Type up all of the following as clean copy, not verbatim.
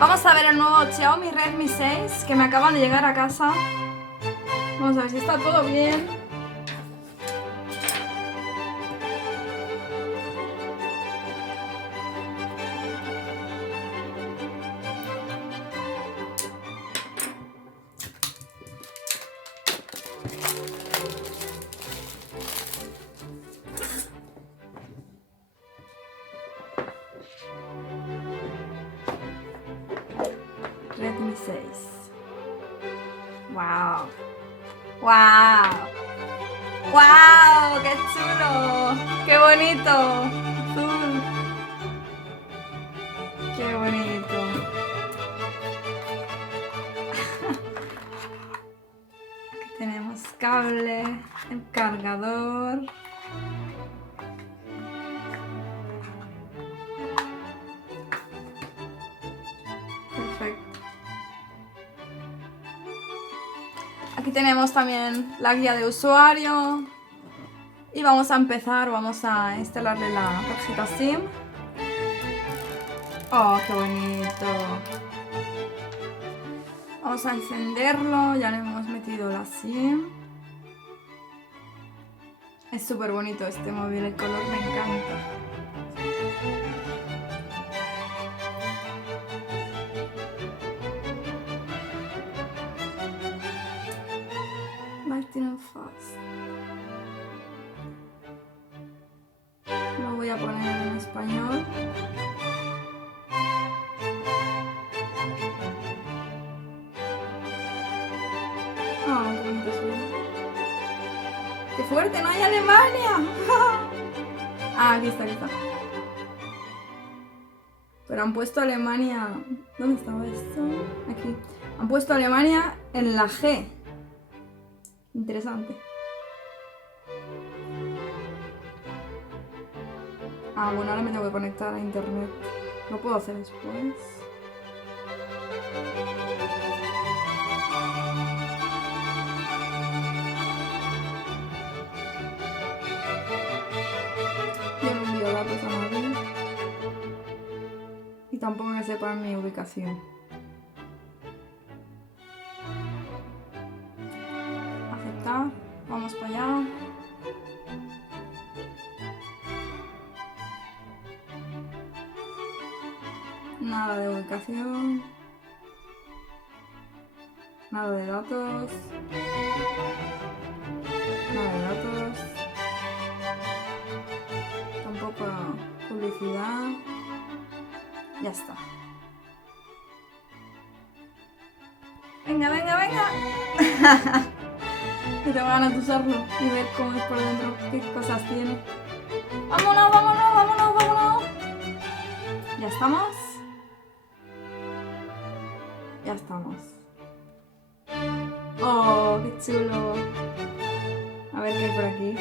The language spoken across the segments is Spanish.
Vamos a ver el nuevo Xiaomi Redmi 6 que me acaban de llegar a casa. Vamos a ver si está todo bien. Redmi 6. ¡Wow! ¡Wow! ¡Wow! ¡Qué chulo! ¡Qué bonito! Azul. ¡Qué bonito! Aquí tenemos cable, el cargador. Perfecto. Aquí tenemos también la guía de usuario. Y vamos a empezar, vamos a instalarle la tarjeta SIM. ¡Oh, qué bonito! Vamos a encenderlo, ya le hemos metido la SIM. Es súper bonito este móvil, el color me encanta. Lightning Fast. Lo voy a poner en español. Ah, qué bonito suena. ¡Qué fuerte! ¡No hay Alemania! Ah, aquí está, aquí está. Pero han puesto Alemania... ¿Dónde estaba esto? Aquí. Han puesto Alemania en la G. Interesante. Ah, bueno, ahora me tengo que conectar a internet. Lo puedo hacer después. Yo no envío datos a nadie. Y tampoco que sepan mi ubicación. Aceptar. Vamos para allá. Nada de ubicación. Nada de datos. Nada de datos. Tampoco publicidad. Ya está. Venga, venga, venga. Que tengo ganas de usarlo y ver cómo es por dentro, qué cosas tiene. ¡Vámonos, vámonos, vámonos, vámonos! ¿Ya estamos? Ya estamos. ¡Oh, qué chulo! A ver qué hay por aquí.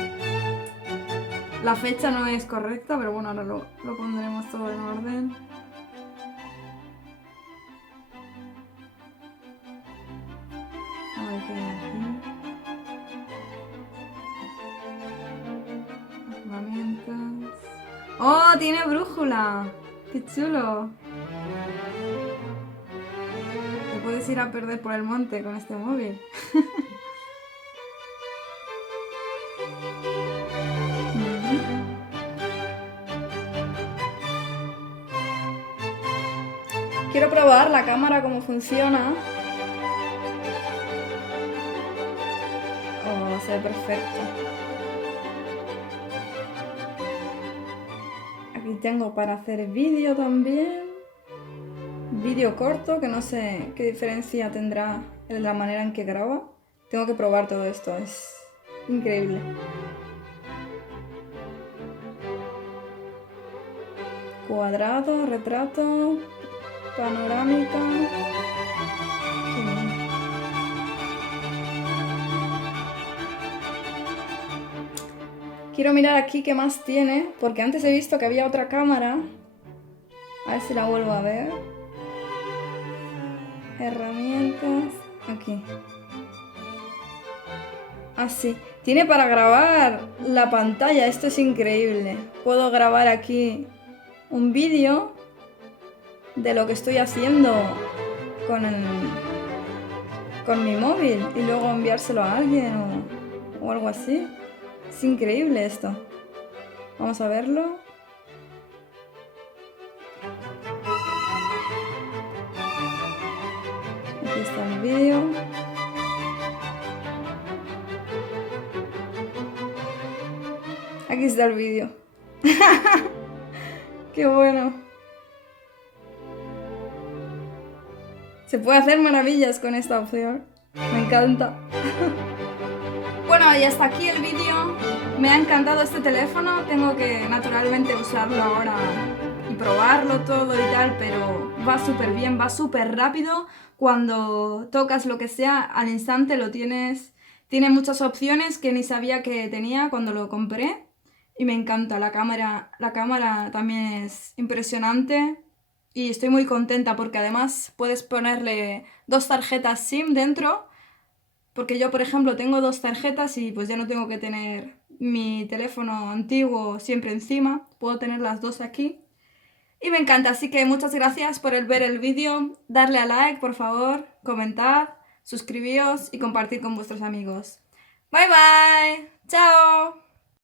La fecha no es correcta, pero bueno, ahora lo pondremos todo en orden. A ver qué hay aquí. Herramientas. ¡Oh, tiene brújula! ¡Qué chulo! Te puedes ir a perder por el monte con este móvil. Quiero probar la cámara cómo funciona. Oh, se ve perfecto. Aquí tengo para hacer vídeo también. Vídeo corto, que no sé qué diferencia tendrá en la manera en que graba. Tengo que probar todo esto, es increíble. Cuadrado, retrato, panorámica. Quiero mirar aquí qué más tiene, porque antes he visto que había otra cámara. A ver si la vuelvo a ver. Herramientas. Aquí. Así. Tiene para grabar la pantalla. Esto es increíble. Puedo grabar aquí un vídeo de lo que estoy haciendo con mi móvil y luego enviárselo a alguien o algo así. Es increíble esto. Vamos a verlo. Aquí está el vídeo. Aquí está el vídeo. ¡Qué bueno! Se puede hacer maravillas con esta opción. Me encanta. Bueno, y hasta aquí el vídeo. Me ha encantado este teléfono. Tengo que naturalmente usarlo ahora y probarlo todo y tal, pero va súper bien, va súper rápido. Cuando tocas lo que sea, al instante lo tienes. Tiene muchas opciones que ni sabía que tenía cuando lo compré. Y me encanta, la cámara también es impresionante. Y estoy muy contenta porque además puedes ponerle 2 tarjetas SIM dentro. Porque yo, por ejemplo, tengo 2 tarjetas y pues ya no tengo que tener mi teléfono antiguo siempre encima. Puedo tener las 2 aquí. Y me encanta, así que muchas gracias por ver el vídeo. Darle a like, por favor, comentad, suscribíos y compartir con vuestros amigos. Bye bye. Chao.